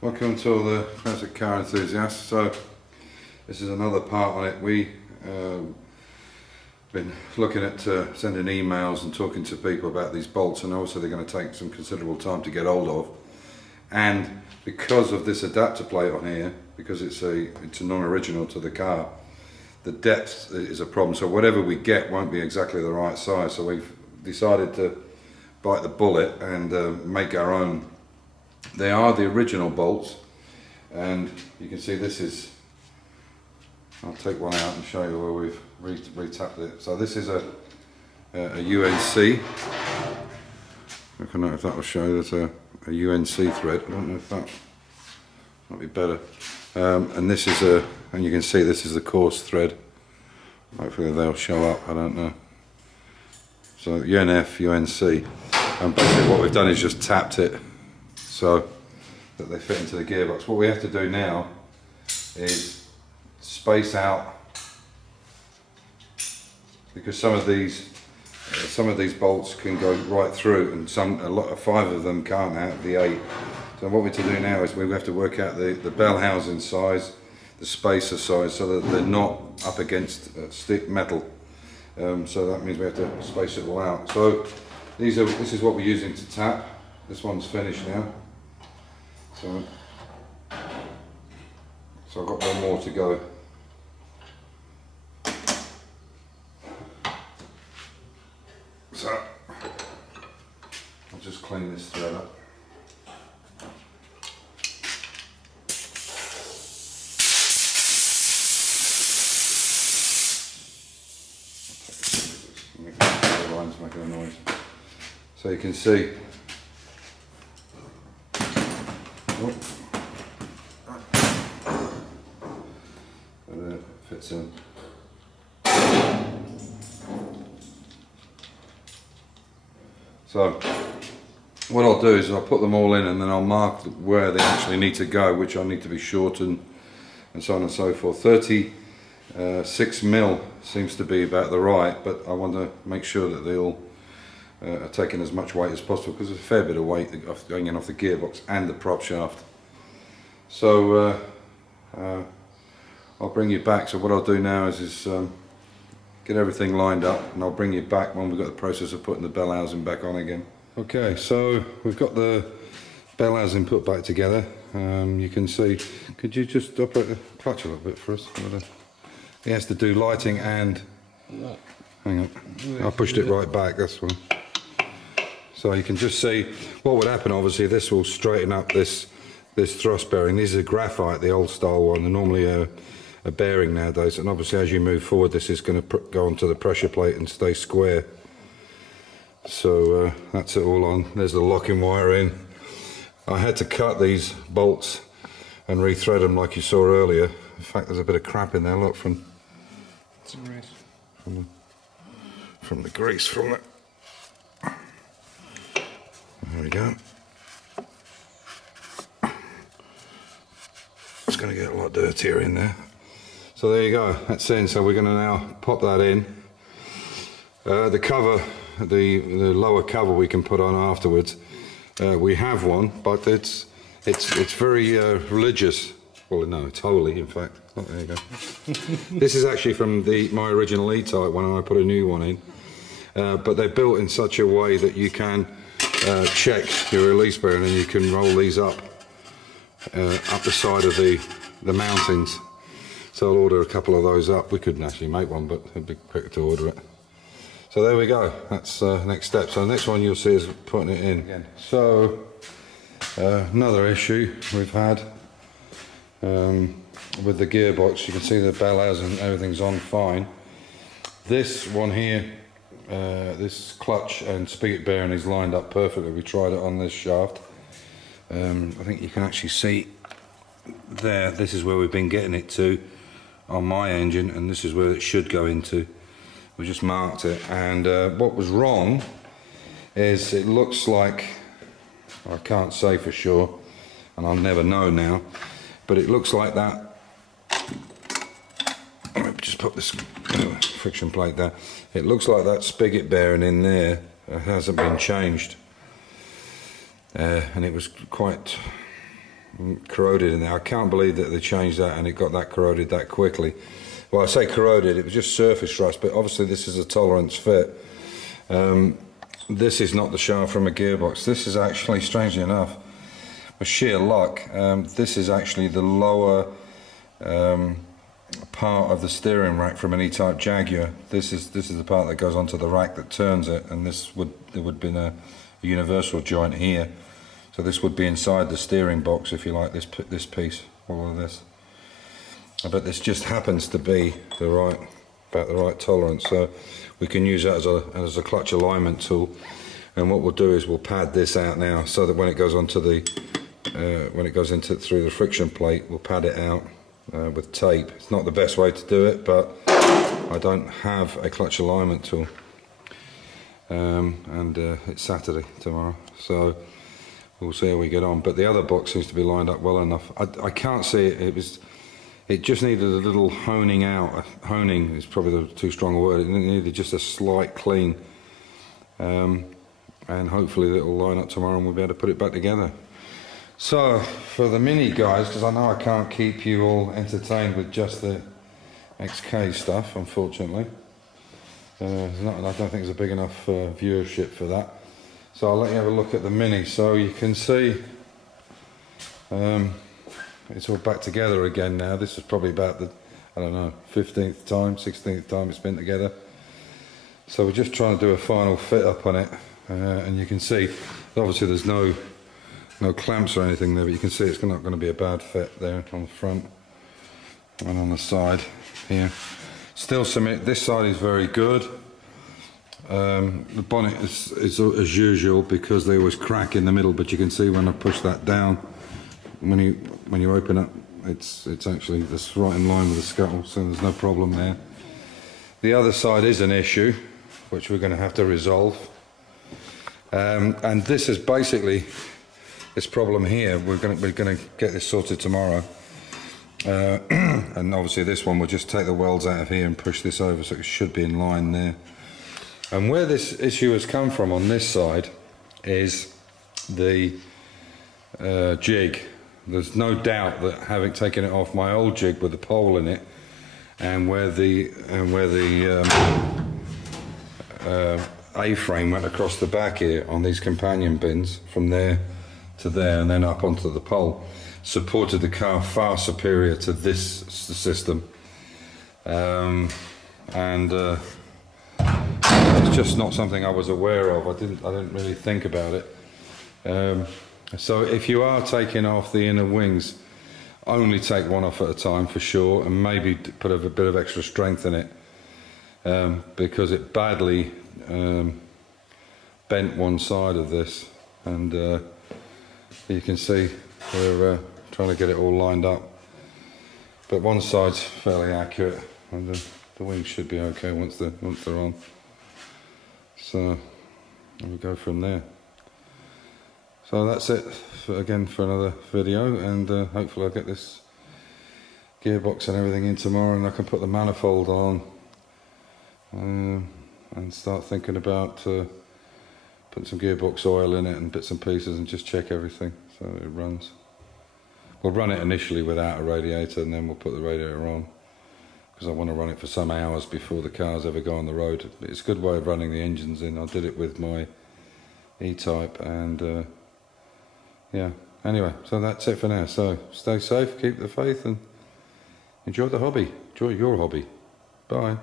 Welcome to all the classic car enthusiasts. So this is another part on it. We been looking at sending emails and talking to people about these bolts, and also they're going to take some considerable time to get hold of. And because of this adapter plate on here, because it's a non-original to the car, the depth is a problem. So whatever we get won't be exactly the right size. So we've decided to bite the bullet and make our own. They are the original bolts, and you can see this is, I'll take one out and show you where we've retapped it. So this is a UNC. I don't know if that will show you. That's a UNC thread. I don't know if that might be better. And this is and you can see this is the coarse thread. Hopefully they'll show up, I don't know. So UNF, UNC. And basically what we've done is just tapped it so that they fit into the gearbox. What we have to do now is space out, because some of these bolts can go right through, and 5 of them can't out of the 8. So what we're to do now is we have to work out the bell housing size, the spacer size, so that they're not up against stiff metal. So that means we have to space it all out. So this is what we're using to tap. This one's finished now. So I've got one more to go. So I'll just clean this thread up. The lines making a noise. So you can see. Oh. And then it fits in. So what I'll do is I'll put them all in, and then I'll mark where they actually need to go, which I need to be shortened and so on and so forth. 36 mil seems to be about the right, but I want to make sure that they all are taking as much weight as possible, because there's a fair bit of weight going in off the gearbox and the prop shaft. So I'll bring you back. So what I'll do now is get everything lined up, and I'll bring you back when we've got the process of putting the bell housing back on again. Okay, so we've got the bell housing put back together. You can see, could you just operate the clutch a little bit for us? He has to do lighting and, hang on, I pushed it right back, that's one. So you can just see what would happen. Obviously this will straighten up this thrust bearing. These are graphite, the old style one. They're normally a bearing nowadays, and obviously as you move forward this is going to go onto the pressure plate and stay square. So that's it all on. There's the locking wire in. I had to cut these bolts and rethread them like you saw earlier. In fact, there's a bit of crap in there, look, from the grease from it. There we go. It's going to get a lot dirtier in there. So there you go, that's in. So we're going to now pop that in. The cover, the lower cover we can put on afterwards. We have one, but it's very religious. Well, no, it's holy, in fact. Oh, there you go. This is actually from my original E-Type when I put a new one in. But they're built in such a way that you can check your release bearing, and you can roll these up the side of the mountings. So I'll order a couple of those up. We couldn't actually make one, but it'd be quicker to order it. So there we go, that's next step. So the next one you'll see is putting it in again. So another issue we've had with the gearbox, you can see the bell housing, everything's on fine. This one here, this clutch and spigot bearing is lined up perfectly. We tried it on this shaft. I think you can actually see there, this is where we've been getting it to on my engine, and this is where it should go into. We just marked it, and what was wrong is it looks like, I can't say for sure, and I'll never know now, but it looks like that. Let me just put this friction plate there. It looks like that spigot bearing in there hasn't been changed, and it was quite corroded in there. I can't believe that they changed that and it got that corroded that quickly. Well, I say corroded, it was just surface rust, but obviously this is a tolerance fit. This is not the shaft from a gearbox. This is actually, strangely enough, with sheer luck, this is actually the lower part of the steering rack from an E-type Jaguar. This is the part that goes onto the rack that turns it, and there would be a universal joint here. So this would be inside the steering box, if you like, this piece, all of this. But this just happens to be about the right tolerance, so we can use that as a clutch alignment tool. And what we'll do is we'll pad this out now, so that when it goes onto the through the friction plate, we'll pad it out with tape. It's not the best way to do it, but I don't have a clutch alignment tool, and it's Saturday tomorrow, so we'll see how we get on. But the other box seems to be lined up well enough. I can't see it. It just needed a little honing out. Honing is probably too strong a word. It needed just a slight clean, and hopefully it'll line up tomorrow and we'll be able to put it back together. So for the Mini guys, because I know I can't keep you all entertained with just the XK stuff, unfortunately. I don't think there's a big enough viewership for that. So I'll let you have a look at the Mini. So you can see it's all back together again now. This is probably about the, I don't know, 15th time, 16th time it's been together. So we're just trying to do a final fit up on it, and you can see obviously there's no clamps or anything there, but you can see it's not going to be a bad fit there on the front and on the side here. Still this side is very good. The bonnet is as usual, because they always crack in the middle, but you can see when I push that down, when you open it, it's actually just right in line with the scuttle, so there's no problem there. The other side is an issue which we're going to have to resolve, and this is basically this problem here. We're going to get this sorted tomorrow, and obviously this one we'll just take the welds out of here and push this over, so it should be in line there. And where this issue has come from on this side is the jig. There's no doubt that having taken it off my old jig with the pole in it, and where the A-frame went across the back here on these companion bins from there to there and then up onto the pole, supported the car far superior to this system, and it's just not something I was aware of. I didn't really think about it. So if you are taking off the inner wings, only take one off at a time for sure, and maybe put a bit of extra strength in it, because it badly bent one side of this, and you can see we're trying to get it all lined up, but one side's fairly accurate, and the wings should be okay once they're on. So we'll go from there. So that's it again for another video, and hopefully I'll get this gearbox and everything in tomorrow, and I can put the manifold on and start thinking about putting some gearbox oil in it and bits and pieces, and just check everything so it runs. We'll run it initially without a radiator, and then we'll put the radiator on, because I want to run it for some hours before the cars ever go on the road. It's a good way of running the engines in. I did it with my E-type, and yeah, anyway, so that's it for now. So stay safe, keep the faith, and enjoy the hobby. Enjoy your hobby. Bye.